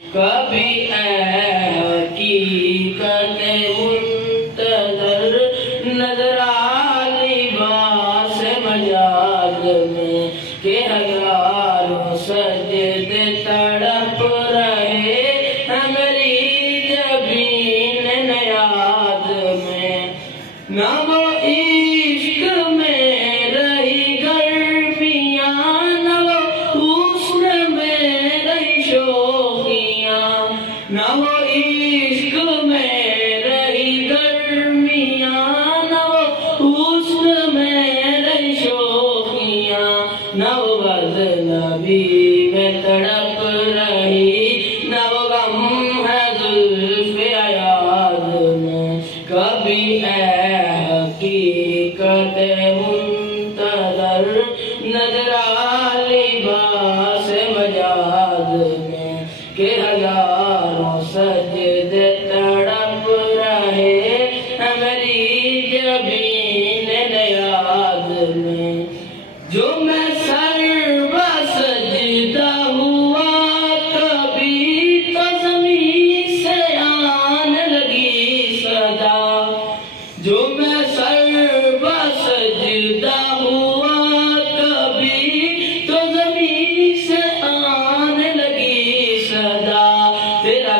کبھی اے حقیقت منتظر نظر آلی باس مجاز میں کہ ہزاروں سجدے تڑپ رہے ہماری جبین نیاز میں نہ وہ عشق میں رہی گرمیاں نہ وہ حسن میں رہی شوقیاں نہ وہ عشق میں رہی گرمیاں نہ وہ حسن میں رہی شوقیاں نہ وہ غزنبی میں تڑپ رہی نہ وہ غم ہے زلف ایاز میں کبھی اے حقیقت منتظر نظر آلی باس مجاز میں کہ ہزاروں سجدے تڑپ رہے ہماری جبین نیاز میں جو میں سر بسجدہ ہوا کبھی تو زمین سے آنے لگی صدا جو میں سر بسجدہ ہوا کبھی تو زمین سے آنے لگی صدا تیرا